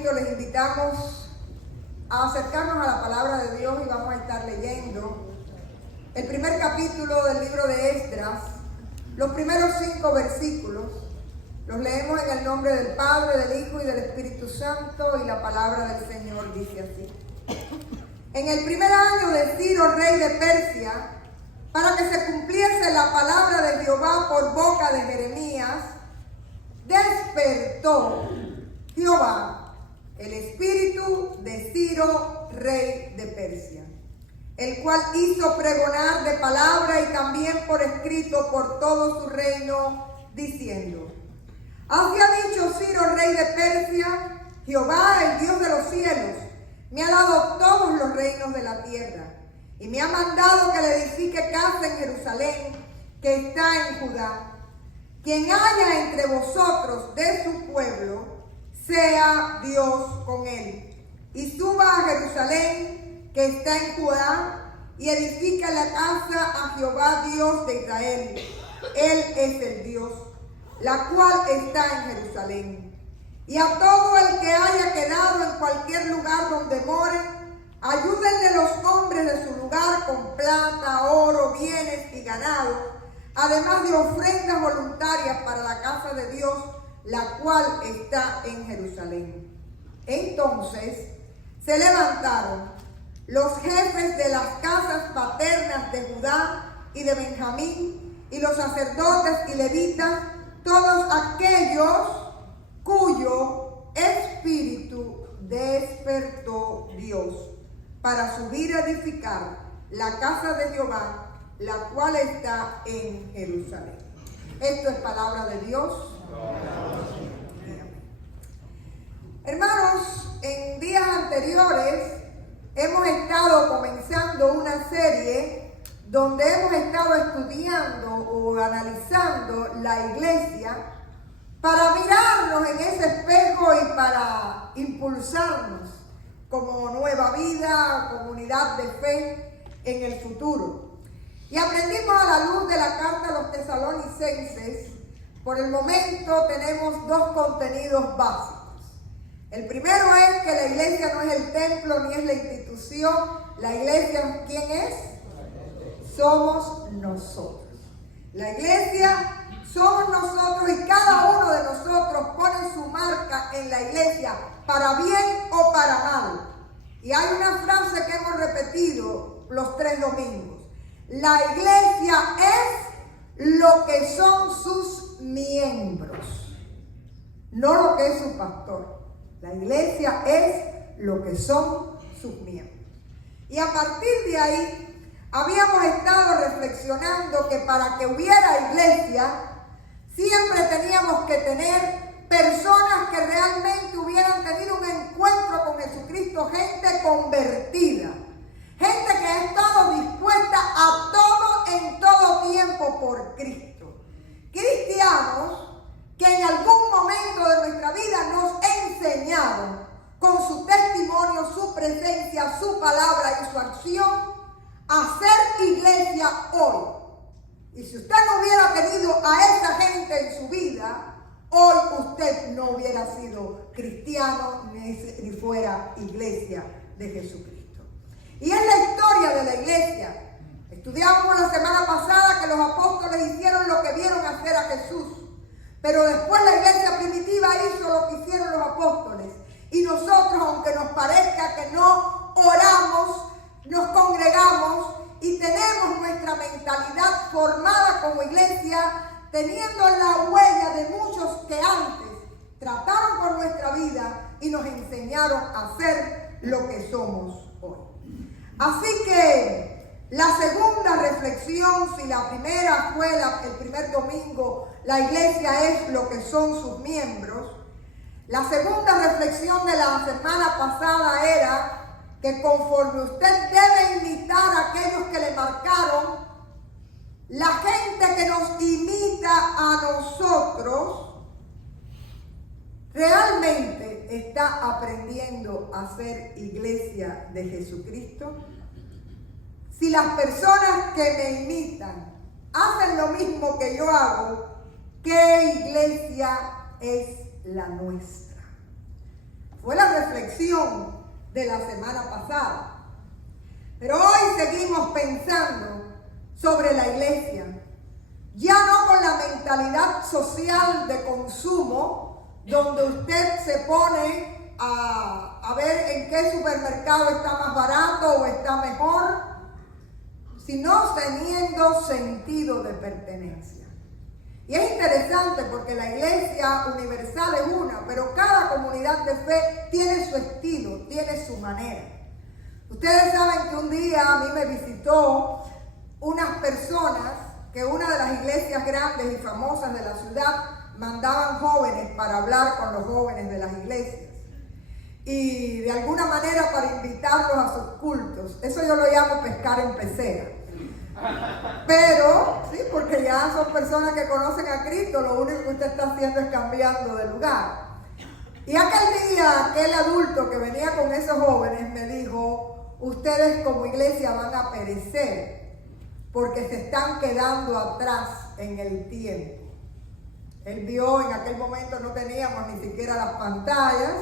momento les invitamos a acercarnos a la palabra de Dios y vamos a estar leyendo el primer capítulo del libro de Esdras. Los primeros 5 versículos los leemos en el nombre del Padre, del Hijo y del Espíritu Santo, y la palabra del Señor dice así. En el primer año de Ciro, rey de Persia, para que se cumpliese la palabra de Jehová por boca de Jeremías, despertó Jehová el espíritu de Ciro, rey de Persia, el cual hizo pregonar de palabra y también por escrito por todo su reino, diciendo: así ha dicho Ciro, rey de Persia: Jehová, el Dios de los cielos, me ha dado todos los reinos de la tierra, y me ha mandado que le edifique casa en Jerusalén, que está en Judá. Quien haya entre vosotros de su pueblo, sea Dios con él, y suba a Jerusalén, que está en Judá, y edifica la casa a Jehová, Dios de Israel. Él es el Dios, la cual está en Jerusalén. Y a todo el que haya quedado en cualquier lugar donde more, ayúdenle los hombres de su lugar con plata, oro, bienes y ganado, además de ofrendas voluntarias para la casa de Dios, la cual está en Jerusalén. Entonces se levantaron los jefes de las casas paternas de Judá y de Benjamín, y los sacerdotes y levitas, todos aquellos cuyo espíritu despertó Dios, para subir a edificar la casa de Jehová, la cual está en Jerusalén. Esto es palabra de Dios. Hermanos, en días anteriores hemos estado comenzando una serie donde hemos estado estudiando o analizando la iglesia para mirarnos en ese espejo y para impulsarnos como nueva vida, comunidad de fe en el futuro. Y aprendimos a la luz de la carta a los tesalonicenses. Por el momento tenemos 2 contenidos básicos. El primero es que la iglesia no es el templo ni es la institución. La iglesia, ¿quién es? Somos nosotros. La iglesia somos nosotros, y cada uno de nosotros pone su marca en la iglesia, para bien o para mal. Y hay una frase que hemos repetido los 3 domingos. La iglesia es lo que son sus miembros, no lo que es su pastor. La iglesia es lo que son sus miembros. Y a partir de ahí, habíamos estado reflexionando que para que hubiera iglesia, siempre teníamos que tener personas que realmente hubieran tenido un encuentro con Jesucristo, gente convertida. Gente que ha estado dispuesta a todo en todo tiempo por Cristo. Cristianos que en algún momento de nuestra vida nos enseñaron con su testimonio, su presencia, su palabra y su acción a ser iglesia hoy. Y si usted no hubiera tenido a esa gente en su vida, hoy usted no hubiera sido cristiano ni fuera iglesia de Jesucristo. Y es la historia de la iglesia. Estudiamos la semana pasada que los apóstoles hicieron lo que vieron hacer a Jesús. Pero después la iglesia primitiva hizo lo que hicieron los apóstoles. Y nosotros, aunque nos parezca que no oramos, nos congregamos y tenemos nuestra mentalidad formada como iglesia, teniendo la huella de muchos que antes trataron con nuestra vida y nos enseñaron a ser lo que somos hoy. Así que la segunda reflexión, si la primera fue el primer domingo, la iglesia es lo que son sus miembros. La segunda reflexión de la semana pasada era que conforme usted debe imitar a aquellos que le marcaron, la gente que nos imita a nosotros realmente está aprendiendo a ser iglesia de Jesucristo. Si las personas que me imitan hacen lo mismo que yo hago, ¿qué iglesia es la nuestra? Fue la reflexión de la semana pasada. Pero hoy seguimos pensando sobre la iglesia, ya no con la mentalidad social de consumo, donde usted se pone a ver en qué supermercado está más barato o está mejor, sino teniendo sentido de pertenencia. Y es interesante porque la iglesia universal es una, pero cada comunidad de fe tiene su estilo, tiene su manera. Ustedes saben que un día a mí me visitó unas personas que una de las iglesias grandes y famosas de la ciudad mandaban jóvenes para hablar con los jóvenes de las iglesias. Y de alguna manera para invitarlos a sus cultos. Eso yo lo llamo pescar en pecera. Pero, sí, porque ya son personas que conocen a Cristo, lo único que usted está haciendo es cambiando de lugar. Y aquel día, aquel adulto que venía con esos jóvenes me dijo, ustedes como iglesia van a perecer porque se están quedando atrás en el tiempo. Él vio, en aquel momento no teníamos ni siquiera las pantallas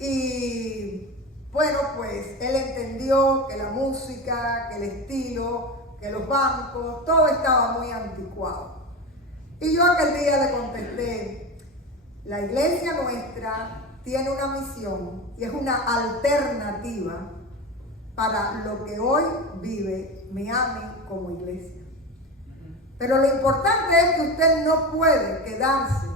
y bueno, pues él entendió que la música, que el estilo, que los bancos, todo estaba muy anticuado. Y yo aquel día le contesté, la iglesia nuestra tiene una misión y es una alternativa para lo que hoy vive Miami como iglesia. Pero lo importante es que usted no puede quedarse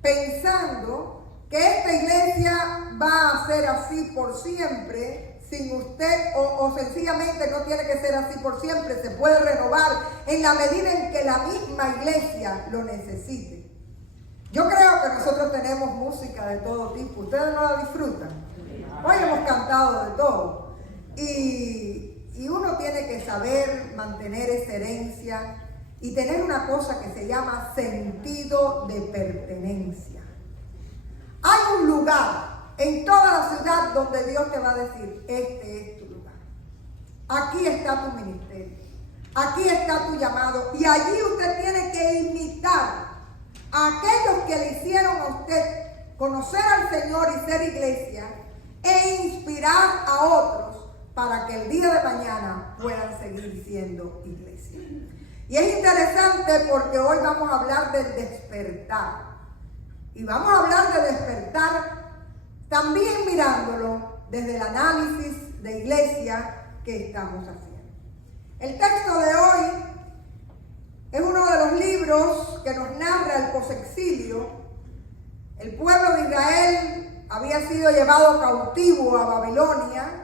pensando que esta iglesia va a ser así por siempre, sin usted, o sencillamente no tiene que ser así por siempre, se puede renovar en la medida en que la misma iglesia lo necesite. Yo creo que nosotros tenemos música de todo tipo, ¿ustedes no la disfrutan? Hoy hemos cantado de todo, y uno tiene que saber mantener esa herencia y tener una cosa que se llama sentido de pertenencia. Hay un lugar en toda la ciudad donde Dios te va a decir, este es tu lugar. Aquí está tu ministerio. Aquí está tu llamado. Y allí usted tiene que imitar a aquellos que le hicieron a usted conocer al Señor y ser iglesia e inspirar a otros para que el día de mañana puedan seguir siendo iglesia. Y es interesante porque hoy vamos a hablar del despertar. Y vamos a hablar de despertar también mirándolo desde el análisis de iglesia que estamos haciendo. El texto de hoy es uno de los libros que nos narra el posexilio. El pueblo de Israel había sido llevado cautivo a Babilonia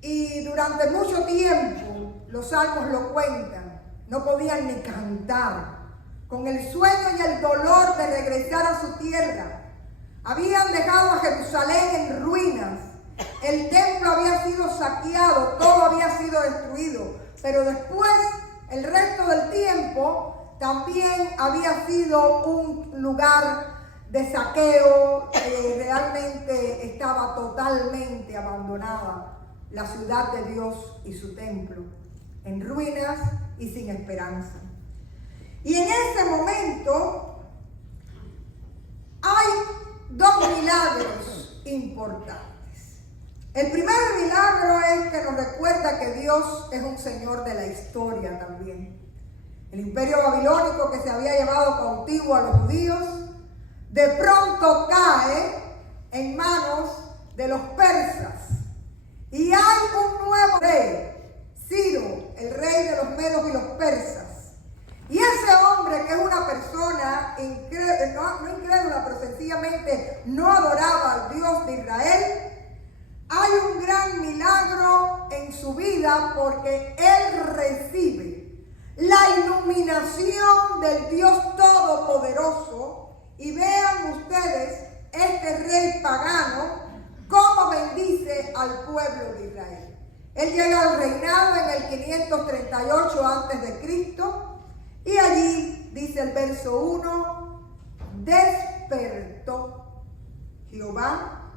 y durante mucho tiempo, los salmos lo cuentan, no podían ni cantar. Con el sueño y el dolor de regresar a su tierra. Habían dejado a Jerusalén en ruinas. El templo había sido saqueado, todo había sido destruido. Pero después, el resto del tiempo, también había sido un lugar de saqueo. Realmente estaba totalmente abandonada la ciudad de Dios y su templo, en ruinas y sin esperanza. Y en ese momento hay dos milagros importantes. El primer milagro es que nos recuerda que Dios es un Señor de la historia también. El imperio babilónico que se había llevado cautivo a los judíos, de pronto cae en manos de los persas. Y hay un nuevo rey, Ciro, el rey de los medos y los persas. Y ese hombre, que es una persona no incrédula, pero sencillamente no adoraba al Dios de Israel, hay un gran milagro en su vida porque él recibe la iluminación del Dios Todopoderoso. Y vean ustedes este rey pagano cómo bendice al pueblo de Israel. Él llega al reinado en el 538 a.C. Y allí dice el verso 1, despertó Jehová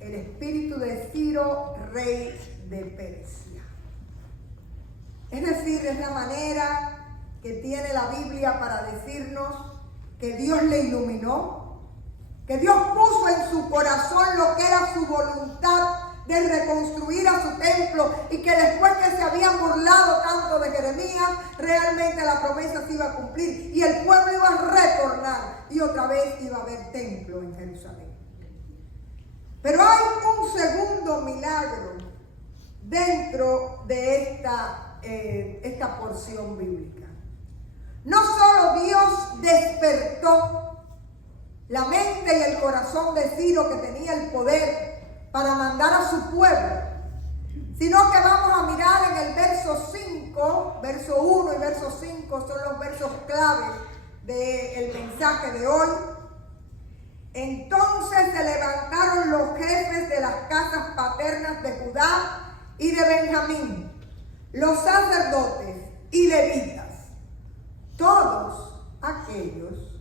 el espíritu de Ciro, rey de Persia. Es decir, es la manera que tiene la Biblia para decirnos que Dios le iluminó, que Dios puso en su corazón lo que era su voluntad de reconstruir a su templo, y que después que se habían burlado tanto de Jeremías, realmente la promesa se iba a cumplir y el pueblo iba a retornar y otra vez iba a haber templo en Jerusalén. Pero hay un segundo milagro dentro de esta porción bíblica. No solo Dios despertó la mente y el corazón de Ciro, que tenía el poder para mandar a su pueblo, sino que vamos a mirar en el verso 5, verso 1 y verso 5 son los versos claves del mensaje de hoy. Entonces se levantaron los jefes de las casas paternas de Judá y de Benjamín, los sacerdotes y levitas, todos aquellos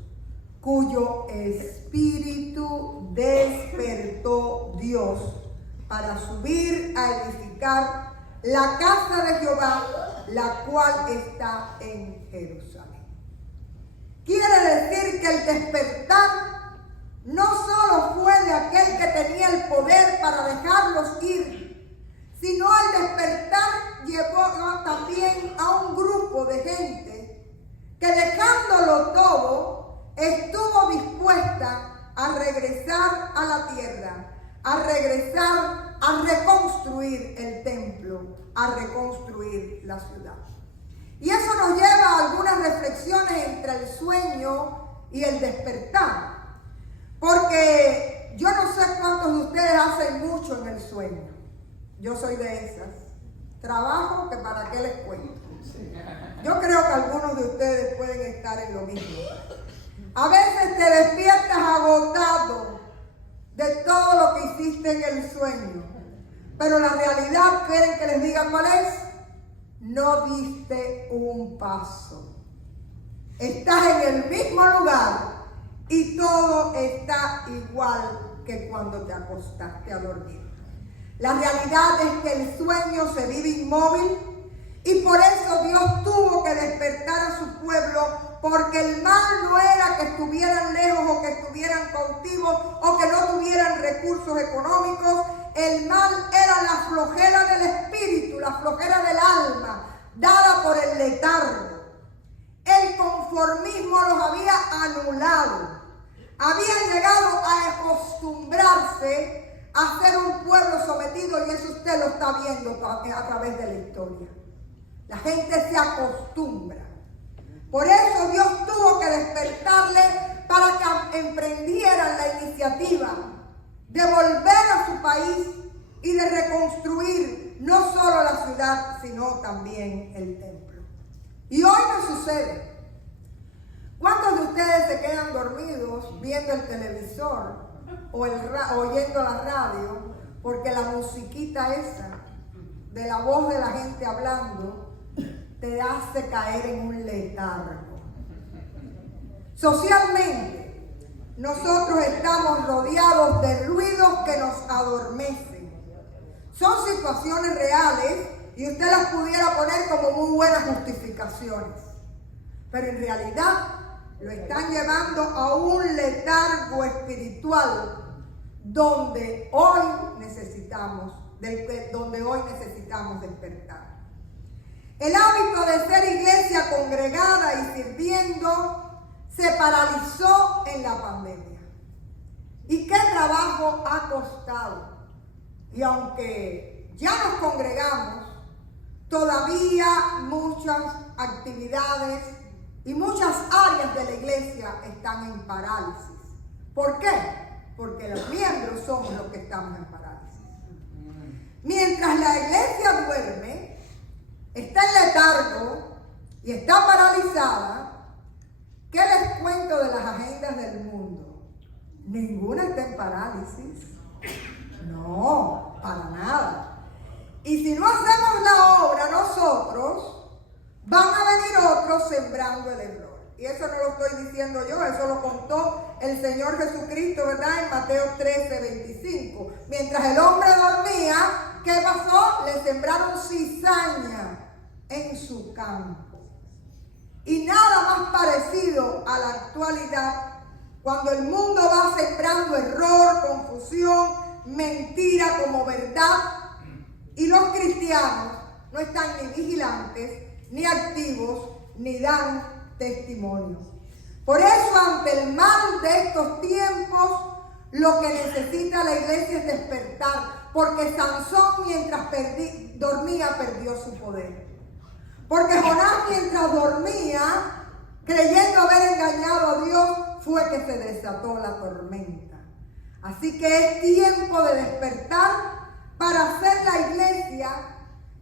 cuyo espíritu despertó Dios para subir a edificar la casa de Jehová, la cual está en Jerusalén. Quiere decir que el despertar no solo fue de aquel que tenía el poder para dejarlos ir, sino el despertar llevó también a un grupo de gente que, dejándolo todo, estuvo dispuesta a regresar a la tierra, a regresar a reconstruir el templo, a reconstruir la ciudad. Y eso nos lleva a algunas reflexiones entre el sueño y el despertar. Porque yo no sé cuántos de ustedes hacen mucho en el sueño. Yo soy de esas. Trabajo que para qué les cuento. Yo creo que algunos de ustedes pueden estar en lo mismo. A veces te despiertas agotado de todo lo que hiciste en el sueño. Pero la realidad, ¿quieren que les diga cuál es? No diste un paso. Estás en el mismo lugar y todo está igual que cuando te acostaste a dormir. La realidad es que el sueño se vive inmóvil, y por eso Dios tuvo que despertar a su pueblo, porque el mal no era que estuvieran lejos o que estuvieran cautivos o que no tuvieran recursos económicos. El mal era la flojera del espíritu, la flojera del alma, dada por el letargo. El conformismo los había anulado. Habían llegado a acostumbrarse a ser un pueblo sometido, y eso usted lo está viendo a través de la historia. La gente se acostumbra. Por eso Dios tuvo que despertarle para que emprendieran la iniciativa de volver a su país y de reconstruir no solo la ciudad, sino también el templo. Y hoy no sucede. ¿Cuántos de ustedes se quedan dormidos viendo el televisor o oyendo la radio? Porque la musiquita esa de la voz de la gente hablando te hace caer en un letargo. Socialmente, nosotros estamos rodeados de ruidos que nos adormecen. Son situaciones reales y usted las pudiera poner como muy buenas justificaciones. Pero en realidad lo están llevando a un letargo espiritual donde hoy necesitamos despertar. El hábito de ser iglesia congregada y sirviendo se paralizó en la pandemia. ¿Y qué trabajo ha costado? Y aunque ya nos congregamos, todavía muchas actividades y muchas áreas de la iglesia están en parálisis. ¿Por qué? Porque los miembros somos los que estamos en parálisis. Mientras la iglesia duerme, está en letargo y está paralizada, ¿qué les cuento de las agendas del mundo? Ninguna está en parálisis. No, para nada. Y si no hacemos la obra nosotros, van a venir otros sembrando el error. Y eso no lo estoy diciendo yo, eso lo contó el Señor Jesucristo, ¿verdad? En Mateo 13:25. Mientras el hombre dormía, ¿qué pasó? Le sembraron cizaña en su campo. Y nada más parecido a la actualidad, cuando el mundo va sembrando error, confusión, mentira como verdad, y los cristianos no están ni vigilantes, ni activos, ni dan testimonio. Por eso, ante el mal de estos tiempos, lo que necesita la iglesia es despertar, porque Sansón mientras dormía perdió su poder. Porque Jonás mientras dormía, creyendo haber engañado a Dios, fue que se desató la tormenta. Así que es tiempo de despertar para hacer la iglesia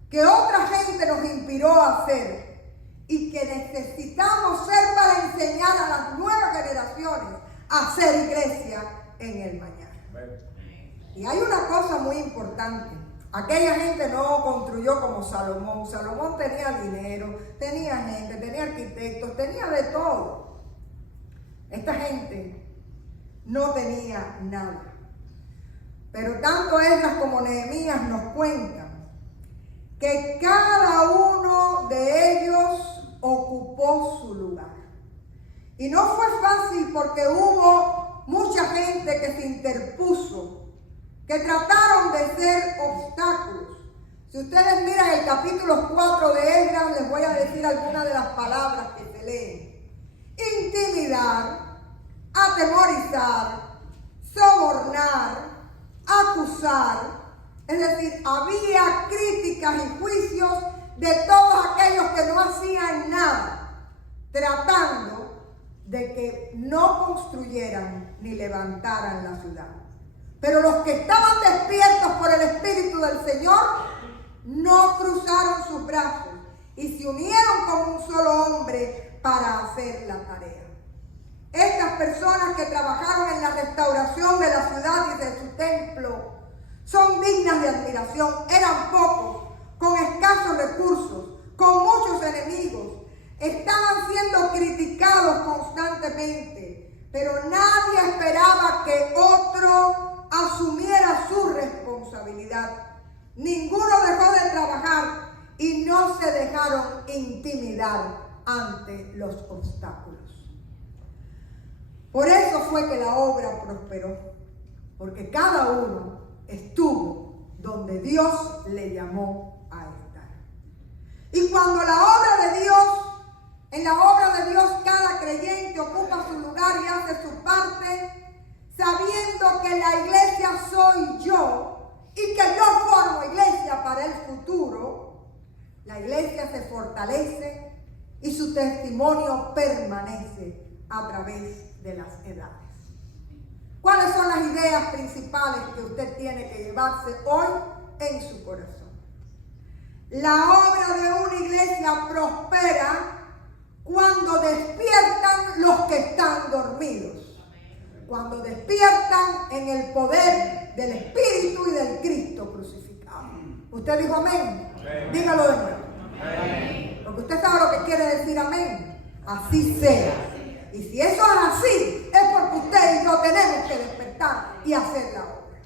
que otra gente nos inspiró a hacer y que necesitamos ser para enseñar a las nuevas generaciones a hacer iglesia en el mañana. Y hay una cosa muy importante. Aquella gente no construyó como Salomón. Salomón tenía dinero, tenía gente, tenía arquitectos, tenía de todo. Esta gente no tenía nada. Pero tanto Esdras como Nehemías nos cuentan que cada uno de ellos ocupó su lugar. Y no fue fácil porque hubo mucha gente que se interpuso, que trataron de ser obstáculos. Si ustedes miran el capítulo 4 de Esdras, les voy a decir algunas de las palabras que se leen. Intimidar, atemorizar, sobornar, acusar. Es decir, había críticas y juicios de todos aquellos que no hacían nada, tratando de que no construyeran ni levantaran la ciudad. Pero los que estaban despiertos por el Espíritu del Señor no cruzaron sus brazos y se unieron como un solo hombre para hacer la tarea. Estas personas que trabajaron en la restauración de la ciudad y de su templo son dignas de admiración. Eran pocos, con escasos recursos, con muchos enemigos. Estaban siendo criticados constantemente, pero nadie esperaba que otro asumiera su responsabilidad. Ninguno dejó de trabajar y no se dejaron intimidar ante los obstáculos. Por eso fue que la obra prosperó, porque cada uno estuvo donde Dios le llamó a estar. Y cuando la obra de Dios, en la obra de Dios cada creyente ocupa su lugar y hace su parte, sabiendo que la iglesia soy yo y que yo formo iglesia para el futuro, la iglesia se fortalece y su testimonio permanece a través de las edades. ¿Cuáles son las ideas principales que usted tiene que llevarse hoy en su corazón? La obra de una iglesia prospera cuando despiertan los que están dormidos. Cuando despiertan en el poder del Espíritu y del Cristo crucificado. ¿Usted dijo amén? Amén. Dígalo de nuevo. Amén. Porque usted sabe lo que quiere decir amén. Así sea. Y si eso es así, es porque usted y yo tenemos que despertar y hacer la obra.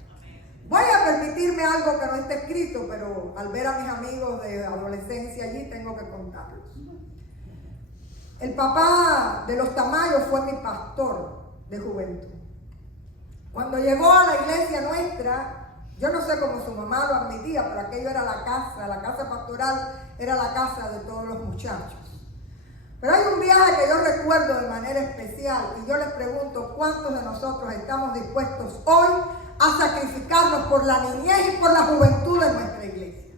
Voy a permitirme algo que no está escrito, pero al ver a mis amigos de adolescencia allí, tengo que contarlos. El papá de los Tamayos fue mi pastor de juventud. Cuando llegó a la iglesia nuestra, yo no sé cómo su mamá lo admitía, pero aquello era la casa pastoral era la casa de todos los muchachos. Pero hay un viaje que yo recuerdo de manera especial y yo les pregunto cuántos de nosotros estamos dispuestos hoy a sacrificarnos por la niñez y por la juventud de nuestra iglesia.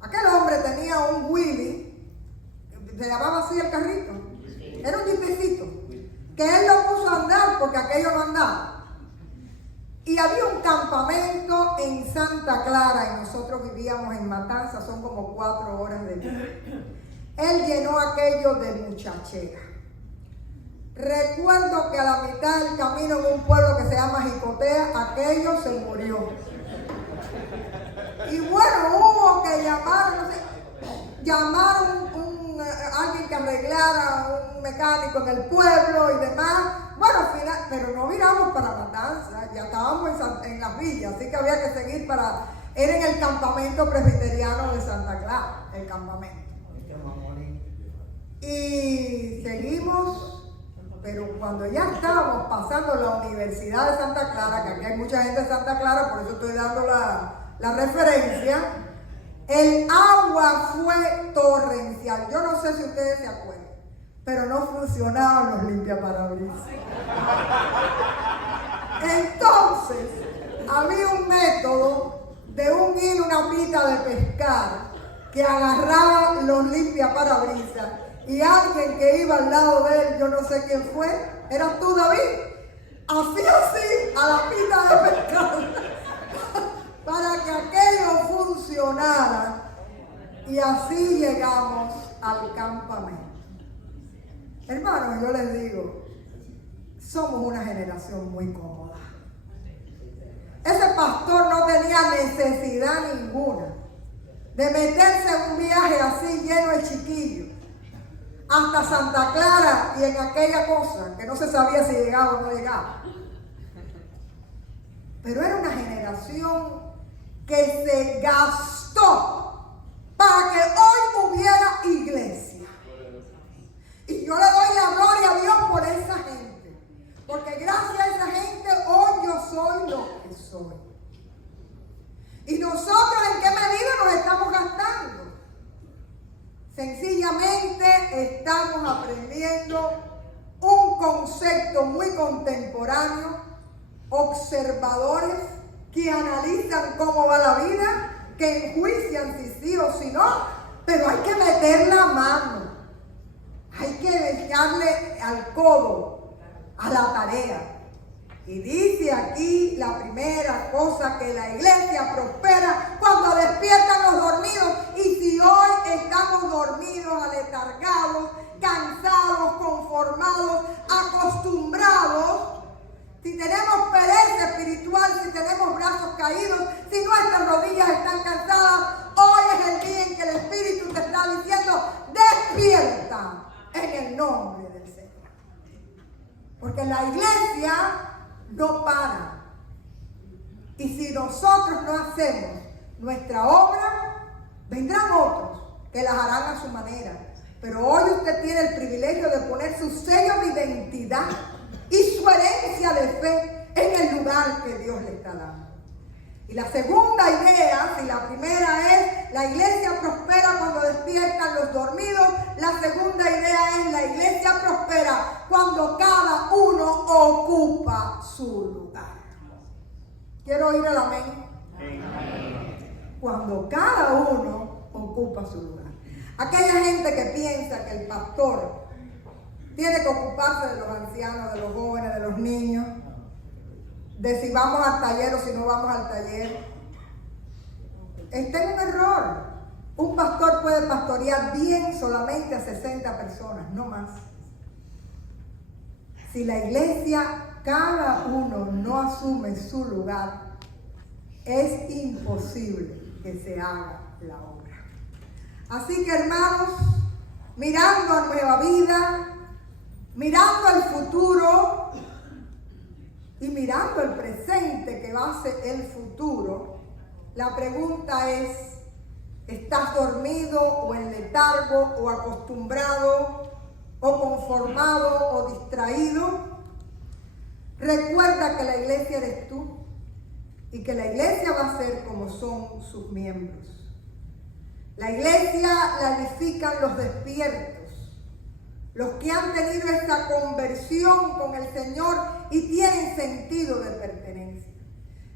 Aquel hombre tenía un Willy, se llamaba así el carrito, era un jipecito, que él lo puso a andar porque aquello no andaba. Y había un campamento en Santa Clara y nosotros vivíamos en Matanza, son como 4 horas de viaje. Él llenó aquello de muchachera. Recuerdo que a la mitad del camino en un pueblo que se llama Jicotea, aquello se murió. Y bueno, hubo que llamar, no sé, alguien que arreglara, un mecánico en el pueblo y demás. Bueno, al final, pero no viramos para Matanza, ya estábamos en las villas, así que había que seguir era en el campamento presbiteriano de Santa Clara, el campamento. Y seguimos pero cuando ya estábamos pasando la Universidad de Santa Clara, que aquí hay mucha gente de Santa Clara, por eso estoy dando la referencia, el agua fue torrencial. Yo no sé si ustedes se acuerdan, pero no funcionaban los limpiaparabrisas. Entonces, había un método de un hilo, una pita de pescar, que agarraba los limpiaparabrisas, y alguien que iba al lado de él, yo no sé quién fue, ¿eras tú, David? Hacía así a la pita de pescar para que aquello funcionara, y así llegamos al campamento. Hermanos, yo les digo, somos una generación muy cómoda. Ese pastor no tenía necesidad ninguna de meterse en un viaje así lleno de chiquillos hasta Santa Clara y en aquella cosa que no se sabía si llegaba o no llegaba. Pero era una generación que se gastó para que hoy hubiera iglesia. Y yo le doy la gloria a Dios por esa gente, porque gracias a esa gente hoy yo soy lo que soy. ¿Y nosotros en qué medida nos estamos gastando? Sencillamente estamos aprendiendo un concepto muy contemporáneo, observadores que analizan cómo va la vida, que enjuician si sí o si no, pero hay que meter la mano, hay que echarle al codo a la tarea. Y dice aquí la primera cosa, que la iglesia prospera cuando despiertan los dormidos. Y si hoy estamos dormidos, aletargados, cansados, conformados, acostumbrados, si tenemos pereza espiritual, si tenemos brazos caídos, si nuestras rodillas están cansadas, hoy es el día en que el Espíritu te está diciendo: despierta en el nombre del Señor. Porque la iglesia no para. Y si nosotros no hacemos nuestra obra, vendrán otros que las harán a su manera. Pero hoy usted tiene el privilegio de poner su sello de identidad y su herencia de fe en el lugar que Dios le está dando. Y la segunda idea, si la primera es la iglesia prospera cuando despiertan los dormidos, la segunda idea es la iglesia prospera cuando cada uno ocupa su lugar. Quiero oír el amén. Amén. Cuando cada uno ocupa su lugar. Aquella gente que piensa que el pastor tiene que ocuparse de los ancianos, de los jóvenes, de los niños, de si vamos al taller o si no vamos al taller, está en un error. Un pastor puede pastorear bien solamente a 60 personas, no más. Si la iglesia, cada uno no asume su lugar, es imposible que se haga la obra. Así que, hermanos, mirando a Nueva Vida, mirando al futuro y mirando el presente que va a ser el futuro, la pregunta es: ¿estás dormido o en letargo o acostumbrado o conformado o distraído? Recuerda que la iglesia eres tú y que la iglesia va a ser como son sus miembros. La iglesia la edifican los despiertos, los que han tenido esta conversión con el Señor y tienen sentido de pertenencia.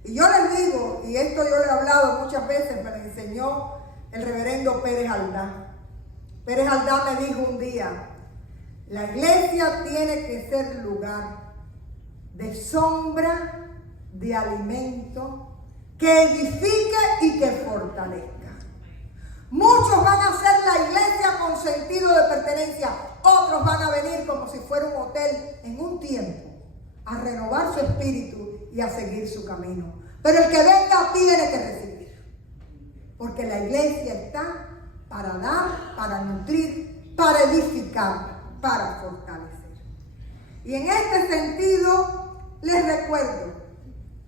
Y yo les digo, y esto yo le he hablado muchas veces, me lo enseñó el reverendo Pérez Aldán. Pérez Aldán me dijo un día: la iglesia tiene que ser lugar de sombra, de alimento, que edifique y que fortalezca. Muchos van a hacer la iglesia con sentido de pertenencia, otros van a venir como si fuera un hotel en un tiempo a renovar su espíritu y a seguir su camino. Pero el que venga tiene que recibir, porque la iglesia está para dar, para nutrir, para edificar, para fortalecer. Y en este sentido les recuerdo: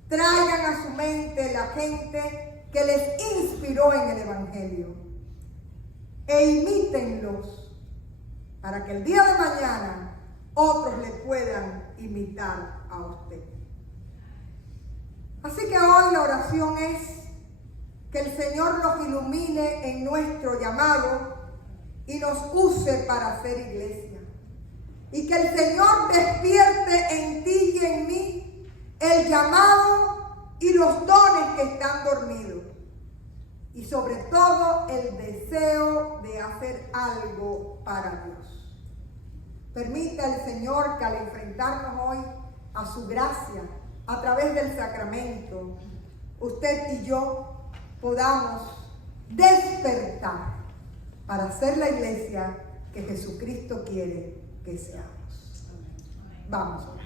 traigan a su mente la gente que les inspiró en el Evangelio e imítenlos para que el día de mañana otros le puedan imitar a usted. Así que hoy la oración es que el Señor nos ilumine en nuestro llamado y nos use para hacer iglesia. Y que el Señor despierte en ti y en mí el llamado y los dones que están dormidos. Y sobre todo el deseo de hacer algo para Dios. Permita el Señor que al enfrentarnos hoy a su gracia, a través del sacramento, usted y yo podamos despertar para ser la iglesia que Jesucristo quiere que seamos. Vamos.